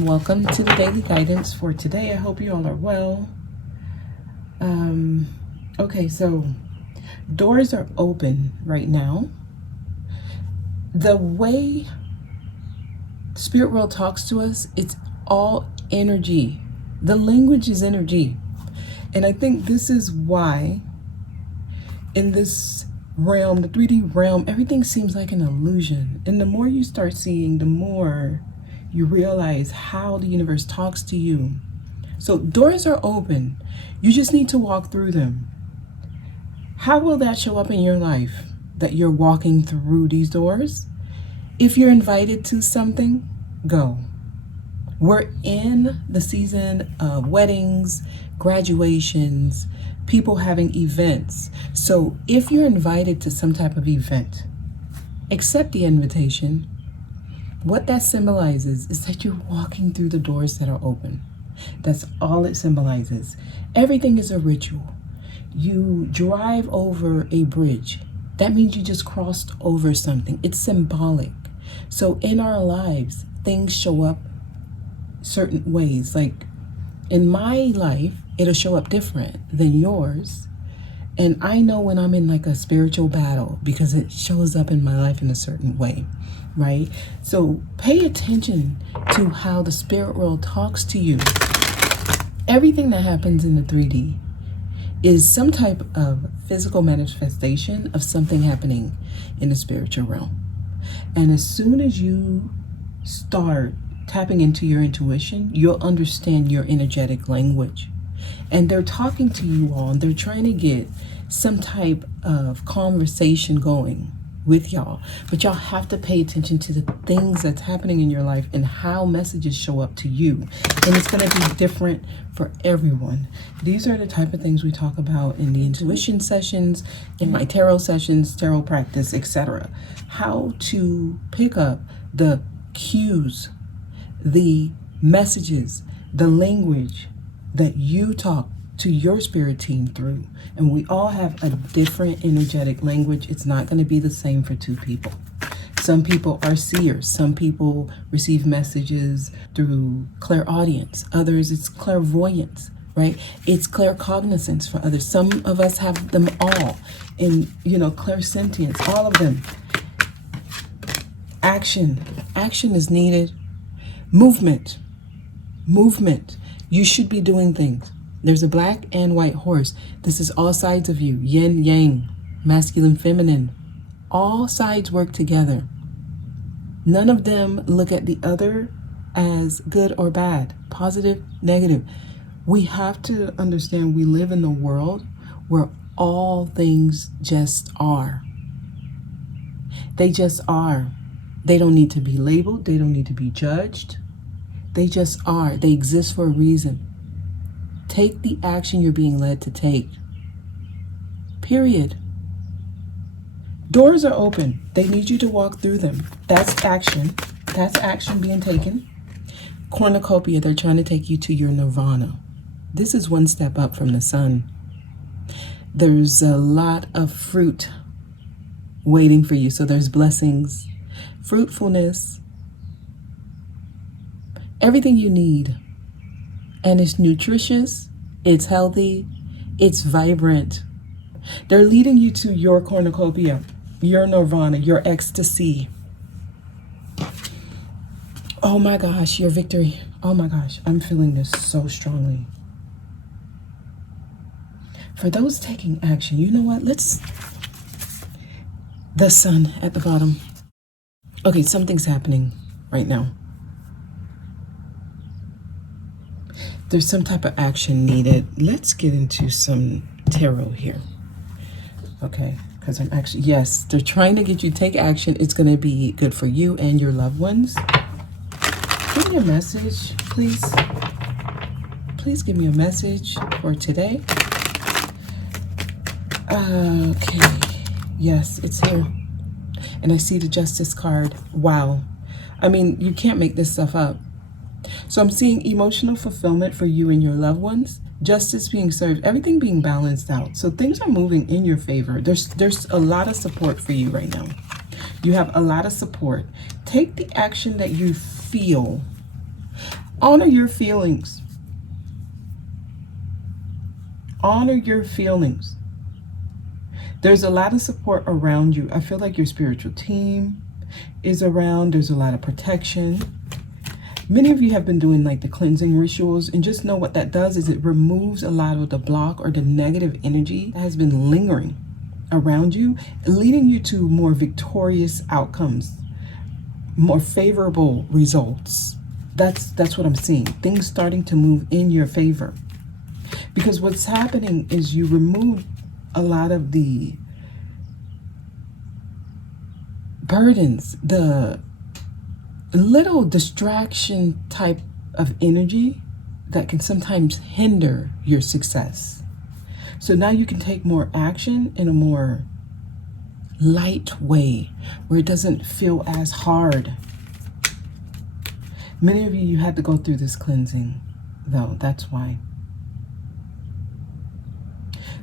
and welcome to the daily guidance for today. I hope you all are well. Okay, so doors are open right now. The way Spirit World talks to us, it's all energy. The language is energy. And I think this is why in this realm, the 3D realm, everything seems like an illusion. And the more you start seeing, the more you realize how the universe talks to you. So doors are open. You just need to walk through them. How will that show up in your life, that you're walking through these doors? If you're invited to something, go. We're in the season of weddings, graduations, people having events. So if you're invited to some type of event, accept the invitation. What that symbolizes is that you're walking through the doors that are open. That's all it symbolizes. Everything is a ritual. You drive over a bridge. That means you just crossed over something. It's symbolic. So in our lives, things show up certain ways. Like in my life, it'll show up different than yours. And I know when I'm in like a spiritual battle because it shows up in my life in a certain way, right? So pay attention to how the spirit world talks to you. Everything that happens in the 3D is some type of physical manifestation of something happening in the spiritual realm. And as soon as you start tapping into your intuition, you'll understand your energetic language. And they're talking to you all, and they're trying to get some type of conversation going with y'all. But y'all have to pay attention to the things that's happening in your life and how messages show up to you. And it's going to be different for everyone. These are the type of things we talk about in the intuition sessions, in my tarot sessions, tarot practice, etc. How to pick up the cues, the messages, the language that you talk to your spirit team through. And we all have a different energetic language. It's not going to be the same for two people. Some people are seers. Some people receive messages through clairaudience. Others, it's clairvoyance, right? It's claircognizance for others. Some of us have them all in, clairsentience, all of them. Action is needed. Movement. You should be doing things. There's a black and white horse. This is all sides of you. Yin, yang, masculine, feminine. All sides work together. None of them look at the other as good or bad, positive, negative. We have to understand we live in a world where all things just are. They just are. They don't need to be labeled. They don't need to be judged. They just are. They exist for a reason. Take the action you're being led to take. Period. Doors are open. They need you to walk through them. That's action. That's action being taken. Cornucopia, they're trying to take you to your nirvana. This is one step up from the sun. There's a lot of fruit waiting for you. So there's blessings, fruitfulness, everything you need. And it's nutritious, it's healthy, it's vibrant. They're leading you to your cornucopia, your nirvana, your ecstasy. Oh my gosh, your victory. Oh my gosh, I'm feeling this so strongly. For those taking action, you know what? The sun at the bottom. Okay, something's happening right now. There's some type of action needed. Let's get into some tarot here. Okay, because I'm actually, yes, they're trying to get you to take action. It's going to be good for you and your loved ones. Give me a message, please. Please give me a message for today. Okay, yes, it's here. And I see the Justice card. Wow. I mean, you can't make this stuff up. So I'm seeing emotional fulfillment for you and your loved ones, justice being served, everything being balanced out. So things are moving in your favor. There's a lot of support for you right now. You have a lot of support. Take the action that you feel Honor your feelings. Honor your feelings. There's a lot of support around you. I feel like your spiritual team is around. There's a lot of protection. Many of you have been doing like the cleansing rituals, and just know what that does is it removes a lot of the block or the negative energy that has been lingering around you, leading you to more victorious outcomes, more favorable results. That's what I'm seeing. Things starting to move in your favor. Because what's happening is you remove a lot of the burdens, the little distraction type of energy that can sometimes hinder your success. So now you can take more action in a more light way where it doesn't feel as hard. Many of you had to go through this cleansing, though. That's why.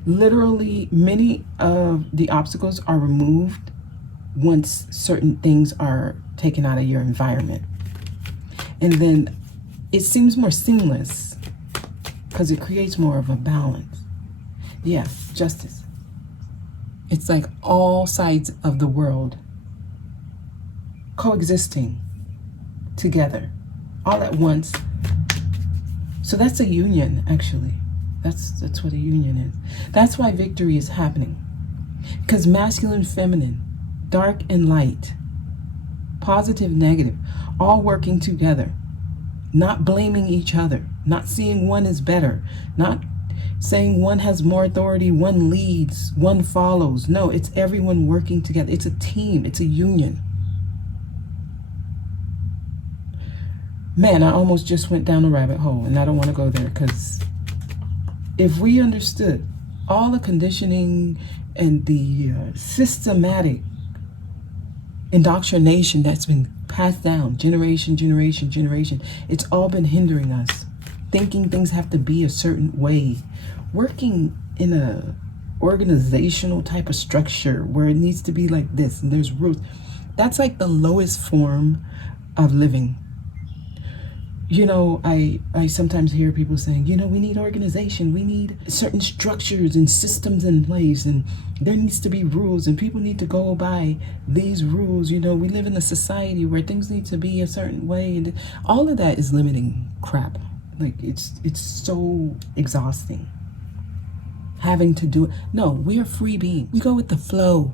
Literally, many of the obstacles are removed once certain things are taken out of your environment. And then it seems more seamless because it creates more of a balance. Yeah, justice. It's like all sides of the world coexisting together all at once. So that's a union, actually. That's what a union is. That's why victory is happening. Because masculine, feminine, dark and light, positive, negative, all working together, not blaming each other, not seeing one as better, not saying one has more authority, one leads, one follows. No, it's everyone working together. It's a team. It's a union. Man, I almost just went down a rabbit hole, and I don't want to go there, because if we understood all the conditioning and the systematic indoctrination that's been passed down generation, it's all been hindering us. Thinking things have to be a certain way. Working in a organizational type of structure where it needs to be like this and there's rules. That's like the lowest form of living. You know, I sometimes hear people saying, you know, we need organization. We need certain structures and systems in place, and there needs to be rules, and people need to go by these rules. You know, we live in a society where things need to be a certain way, and all of that is limiting crap. Like, it's so exhausting having to do it. No, we are free beings. We go with the flow.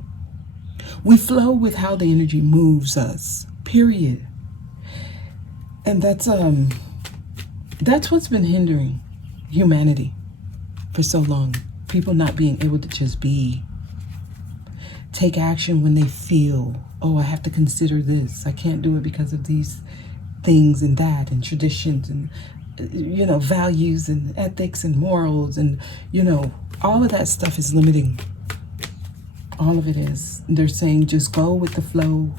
We flow with how the energy moves us, period. And that's what's been hindering humanity for so long. People not being able to just be. Take action when they feel, oh, I have to consider this. I can't do it because of these things and that and traditions and, you know, values and ethics and morals and, you know, all of that stuff is limiting. All of it is. They're saying just go with the flow.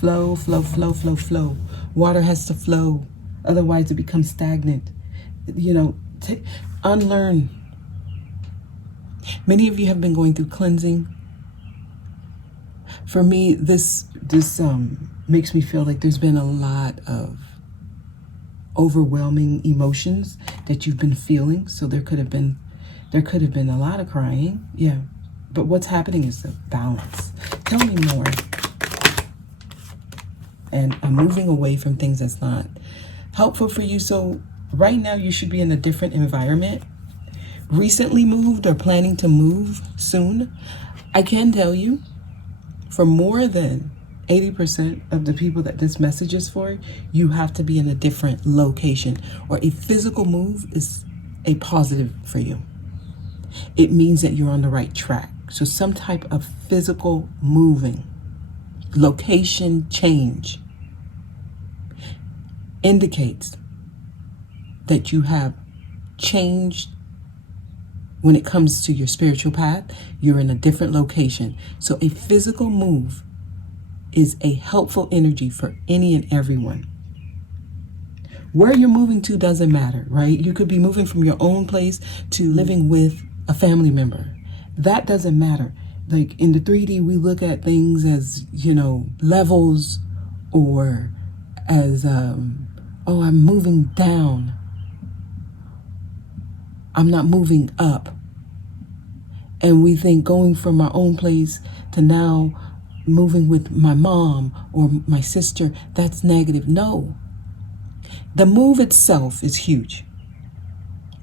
Flow, flow, flow, flow, flow. Water has to flow, otherwise it becomes stagnant. You know, unlearn. Many of you have been going through cleansing. For me, this makes me feel like there's been a lot of overwhelming emotions that you've been feeling. So there could have been a lot of crying. Yeah, but what's happening is the balance. Tell me more. And I'm moving away from things that's not helpful for you. So right now you should be in a different environment. Recently moved or planning to move soon. I can tell you, for more than 80% of the people that this message is for, you have to be in a different location, or a physical move is a positive for you. It means that you're on the right track. So some type of physical moving, location change, indicates that you have changed when it comes to your spiritual path. You're in a different location. So a physical move is a helpful energy for any and everyone. Where you're moving to doesn't matter, right? You could be moving from your own place to living with a family member. That doesn't matter. Like in the 3D, we look at things as, you know, levels or as Oh, I'm moving down. I'm not moving up. And we think going from our own place to now moving with my mom or my sister, that's negative. No. The move itself is huge.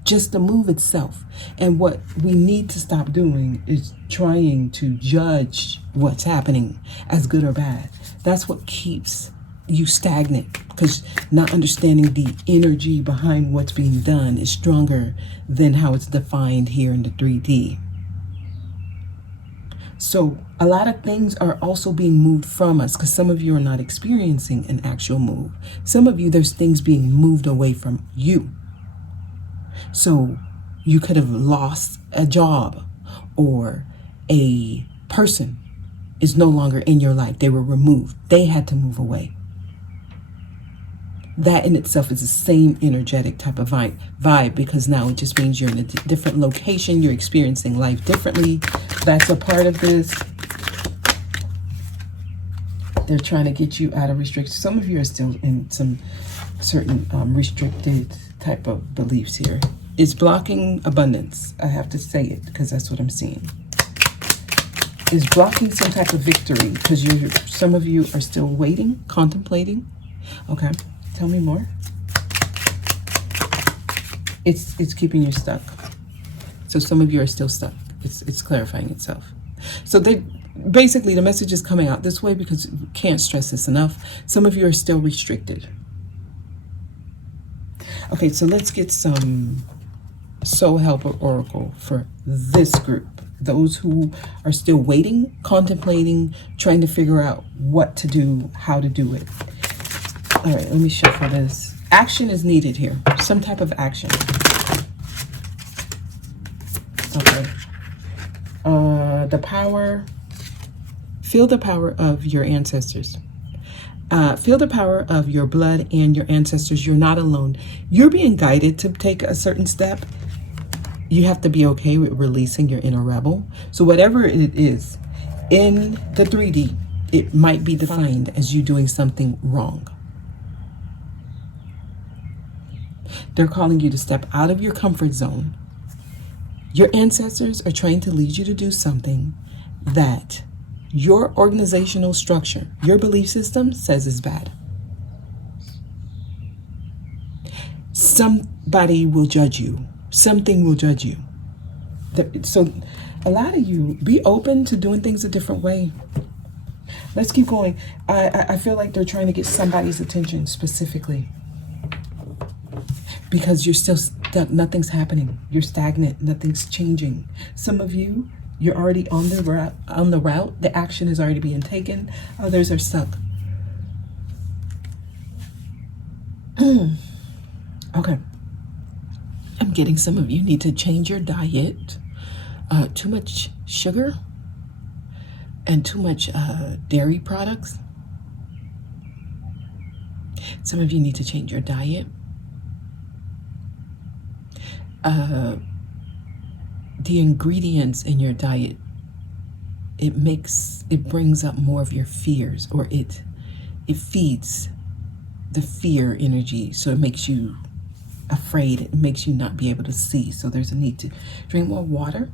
Just the move itself. And what we need to stop doing is trying to judge what's happening as good or bad. That's what keeps you stagnant, because not understanding the energy behind what's being done is stronger than how it's defined here in the 3D. So a lot of things are also being moved from us, because some of you are not experiencing an actual move. Some of you, there's things being moved away from you. So you could have lost a job, or a person is no longer in your life. They were removed. They had to move away. That in itself is the same energetic type of vibe, because now it just means you're in a different location. You're experiencing life differently. That's a part of this. They're trying to get you out of restrictions. Some of you are still in some certain restricted type of beliefs here. It's blocking abundance. I have to say it because that's what I'm seeing. It's blocking some type of victory, because some of you are still waiting, contemplating. Okay. Tell me more. It's keeping you stuck. So some of you are still stuck. It's clarifying itself. So basically the message is coming out this way because we can't stress this enough. Some of you are still restricted. Okay, so let's get some Soul Helper Oracle for this group. Those who are still waiting, contemplating, trying to figure out what to do, how to do it. All right, let me shuffle this. Action is needed here. Some type of action. Okay. The power. Feel the power of your ancestors. Feel the power of your blood and your ancestors. You're not alone. You're being guided to take a certain step. You have to be okay with releasing your inner rebel. So whatever it is, in the 3D, it might be defined as you doing something wrong. They're calling you to step out of your comfort zone. Your ancestors are trying to lead you to do something that your organizational structure, your belief system says is bad. Somebody will judge you. Something will judge you. So a lot of you, be open to doing things a different way. Let's keep going. I feel like they're trying to get somebody's attention specifically, because you're still stuck. Nothing's happening. You're stagnant. Nothing's changing. Some of you, you're already on the route. The action is already being taken. Others are stuck. Okay. I'm getting some of you need to change your diet. Too much sugar and too much dairy products. Some of you need to change your diet. The ingredients in your diet, it brings up more of your fears, or it feeds the fear energy, so it makes you afraid. It makes you not be able to see. So there's a need to drink more water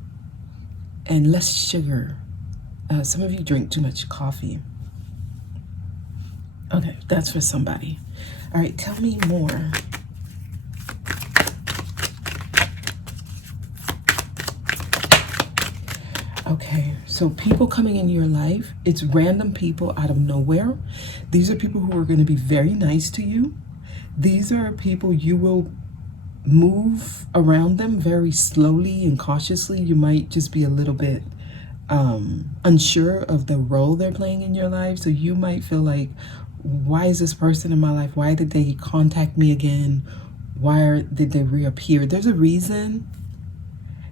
and less sugar. Some of you drink too much coffee. Okay, that's for somebody. All right, tell me more. Okay, so people coming in your life, it's random people out of nowhere. These are people who are going to be very nice to you. These are people you will move around them very slowly and cautiously. You might just be a little bit unsure of the role they're playing in your life. So you might feel like, why is this person in my life? Why did they contact me again? Did they reappear? There's a reason.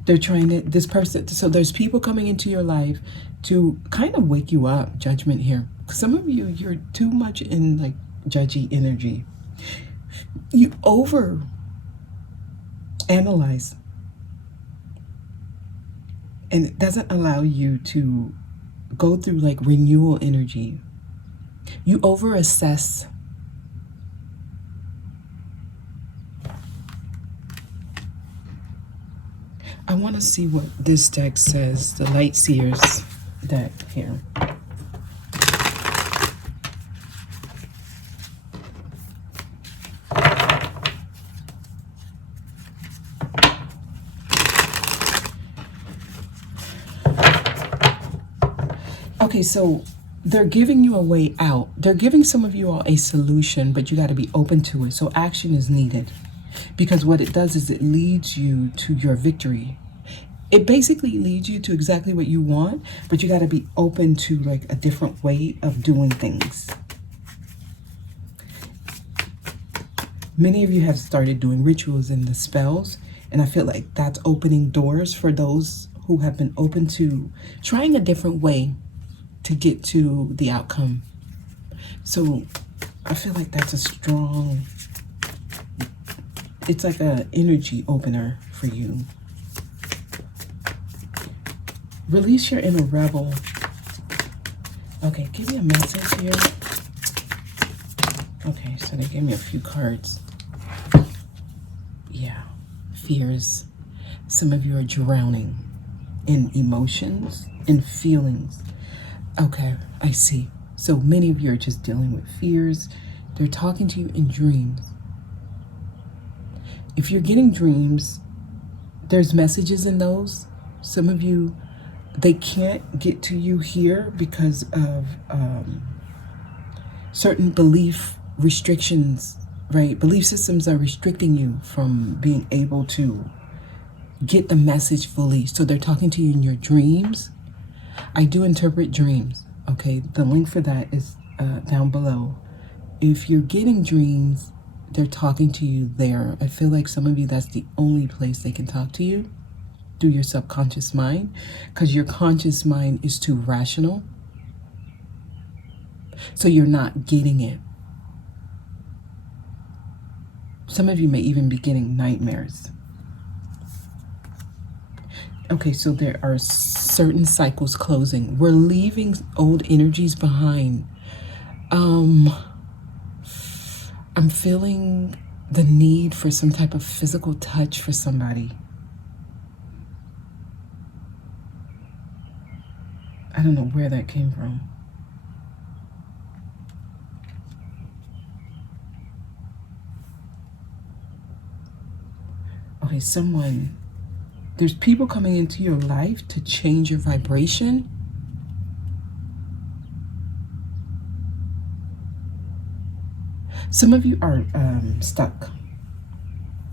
They're trying to, this person, so there's people coming into your life to kind of wake you up. Judgment here. Some of you, you're too much in like judgy energy. You over analyze, and it doesn't allow you to go through like renewal energy. You over assess. I want to see what this deck says, the Light Seers deck here. Okay, so they're giving you a way out. They're giving some of you all a solution, but you got to be open to it. So action is needed, because what it does is it leads you to your victory. It basically leads you to exactly what you want, but you got to be open to like a different way of doing things. Many of you have started doing rituals and the spells, and I feel like that's opening doors for those who have been open to trying a different way to get to the outcome. So I feel like that's a strong, it's like an energy opener for you. Release your inner rebel. Okay, give me a message here. Okay, so they gave me a few cards. Yeah, fears. Some of you are drowning in emotions and feelings. Okay, I see. So many of you are just dealing with fears. They're talking to you in dreams. If you're getting dreams, there's messages in those. Some of you, they can't get to you here because of certain belief restrictions, right? Belief systems are restricting you from being able to get the message fully. So they're talking to you in your dreams. I do interpret dreams, okay? The link for that is down below. If you're getting dreams, they're talking to you there. I feel like some of you, that's the only place they can talk to you, through your subconscious mind, because your conscious mind is too rational. So you're not getting it. Some of you may even be getting nightmares. Okay, so there are certain cycles closing. We're leaving old energies behind. I'm feeling the need for some type of physical touch for somebody. I don't know where that came from. Okay, there's people coming into your life to change your vibration. Some of you are stuck.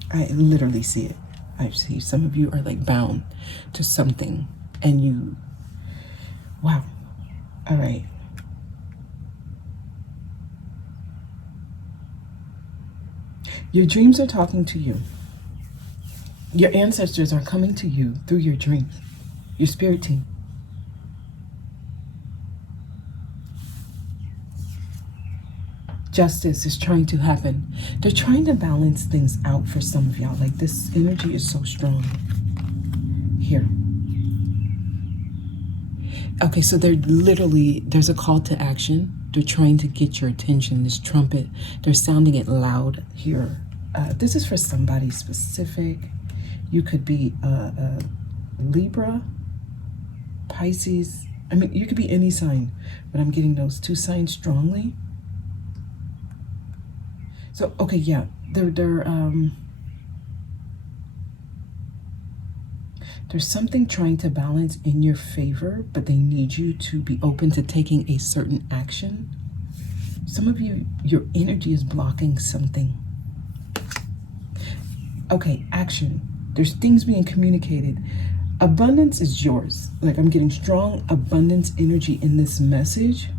I literally see it. I see some of you are like bound to something, and you, wow. All right. Your dreams are talking to you. Your ancestors are coming to you through your dreams, your spirit team. Justice is trying to happen. They're trying to balance things out for some of y'all. Like, this energy is so strong here. Okay, so there's a call to action. They're trying to get your attention. This trumpet, they're sounding it loud here. This is for somebody specific. You could be a Libra, Pisces. I mean, you could be any sign, but I'm getting those two signs strongly. So, okay, yeah, there's something trying to balance in your favor, but they need you to be open to taking a certain action. Some of you, your energy is blocking something. Okay, action. There's things being communicated. Abundance is yours. Like, I'm getting strong abundance energy in this message.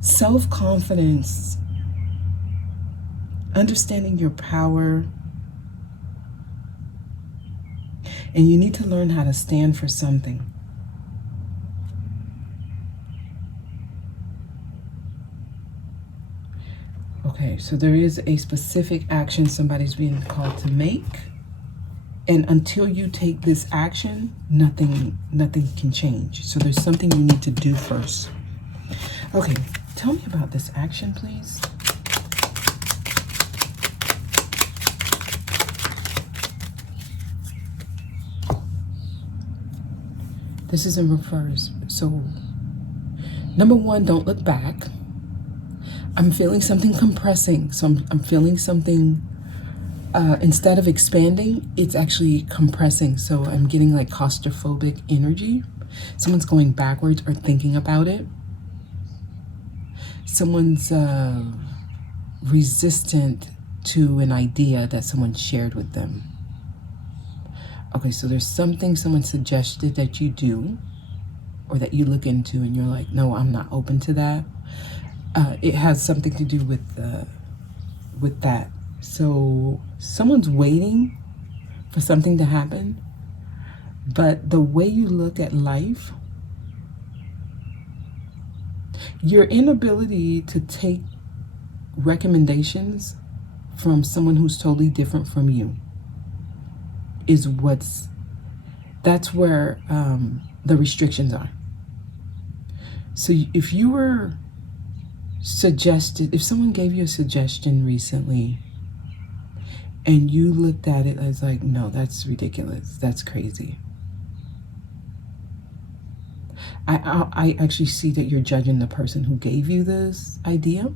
Self-confidence, understanding your power, and you need to learn how to stand for something. Okay, so there is a specific action somebody's being called to make, and until you take this action, nothing can change. So there's something you need to do first. Okay, tell me about this action, please. This is in reverse. So, number one, don't look back. I'm feeling something compressing. So I'm feeling something, instead of expanding, it's actually compressing. So I'm getting like claustrophobic energy. Someone's going backwards or thinking about it. Someone's resistant to an idea that someone shared with them. Okay, so there's something someone suggested that you do or that you look into and you're like, no, I'm not open to that. It has something to do with that. So someone's waiting for something to happen, but the way you look at life, your inability to take recommendations from someone who's totally different from you is that's where the restrictions are. So if you were suggested, if someone gave you a suggestion recently and you looked at it as like, no, that's ridiculous, that's crazy, I actually see that you're judging the person who gave you this idea.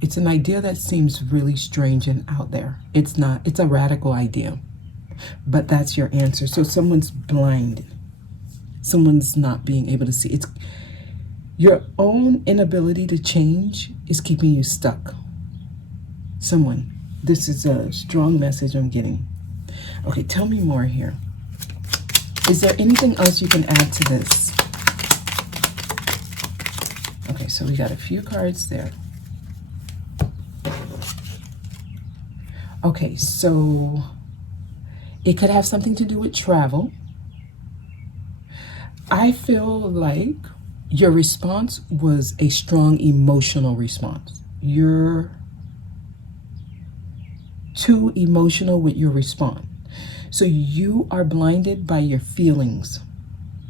It's an idea that seems really strange and out there. It's not, it's a radical idea, but that's your answer. So someone's blind. Someone's not being able to see. It's your own inability to change is keeping you stuck. Someone, this is a strong message I'm getting. Okay, tell me more here. Is there anything else you can add to this? Okay, so we got a few cards there. Okay, so it could have something to do with travel. I feel like your response was a strong emotional response. You're too emotional with your response. So you are blinded by your feelings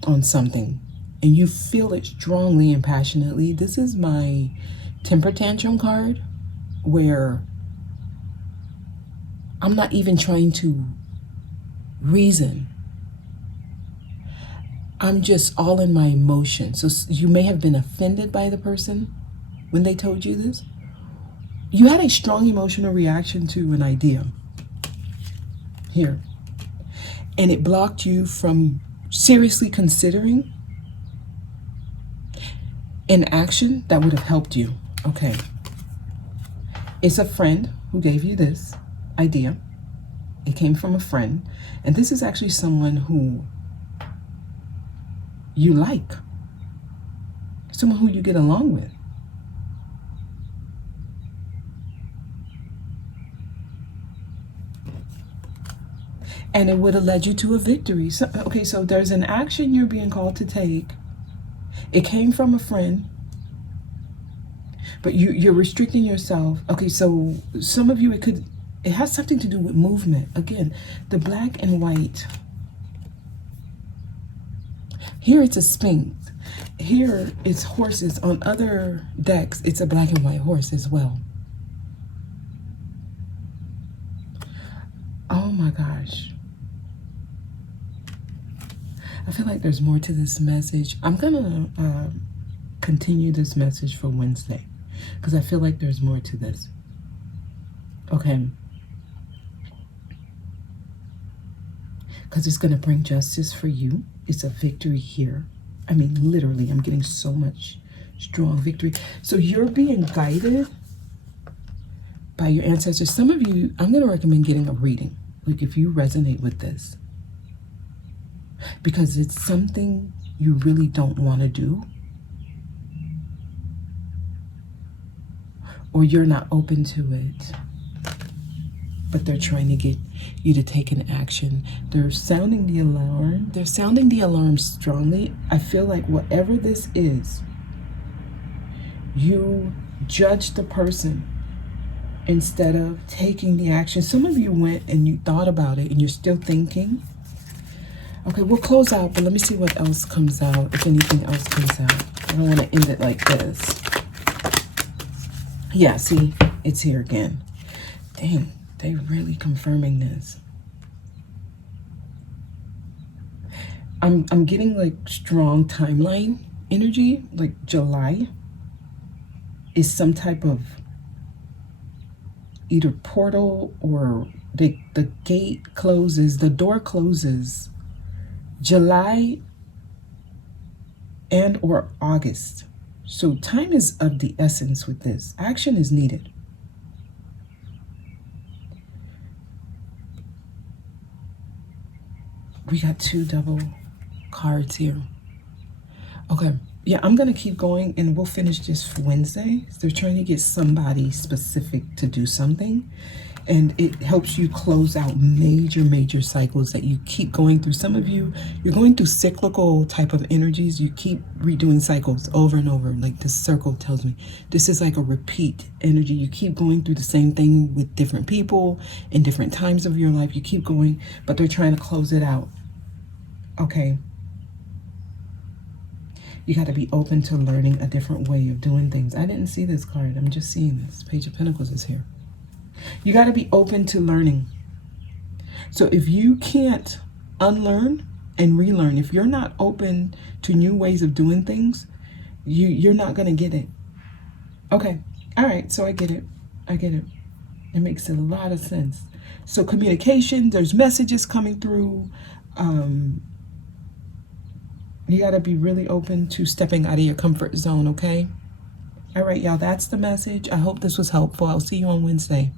on something and you feel it strongly and passionately. This is my temper tantrum card where I'm not even trying to reason. I'm just all in my emotion. So you may have been offended by the person when they told you this. You had a strong emotional reaction to an idea here. And it blocked you from seriously considering an action that would have helped you. Okay. It's a friend who gave you this idea. It came from a friend. And this is actually someone who you like. Someone who you get along with. And it would have led you to a victory. So, okay, so there's an action you're being called to take. It came from a friend. But you're restricting yourself. Okay, so some of you, it has something to do with movement. Again, the black and white. Here it's a sphinx. Here it's horses. On other decks, it's a black and white horse as well. Oh my gosh. I feel like there's more to this message. I'm gonna continue this message for Wednesday because I feel like there's more to this. Okay. Because it's gonna bring justice for you. It's a victory here. I mean, literally, I'm getting so much strong victory. So you're being guided by your ancestors. Some of you, I'm gonna recommend getting a reading. Like if you resonate with this. Because it's something you really don't want to do. Or you're not open to it. But they're trying to get you to take an action. They're sounding the alarm. They're sounding the alarm strongly. I feel like whatever this is, you judge the person instead of taking the action. Some of you went and you thought about it and you're still thinking. Okay, we'll close out, but let me see what else comes out, if anything else comes out. I don't want to end it like this. Yeah, see, it's here again. Dang, they really confirming this. I'm getting like strong timeline energy, like July is some type of either portal or the gate closes, the door closes July and or August. So time is of the essence with this. Action is needed. We got 2 double cards here. Okay. Yeah, I'm going to keep going and we'll finish this for Wednesday. They're trying to get somebody specific to do something. And it helps you close out major cycles that you keep going through. Some of you, you're going through cyclical type of energies. You keep redoing cycles over and over. Like this circle tells me, this is like a repeat energy. You keep going through the same thing with different people in different times of your life. You keep going, but they're trying to close it out. Okay. You got to be open to learning a different way of doing things. I didn't see this card. I'm just seeing this. Page of Pentacles is here. You got to be open to learning. So if you can't unlearn and relearn, if you're not open to new ways of doing things, you're not going to get it. Okay. All right. So I get it. I get it. It makes a lot of sense. So communication, there's messages coming through. You got to be really open to stepping out of your comfort zone, okay? All right, y'all, that's the message. I hope this was helpful. I'll see you on Wednesday.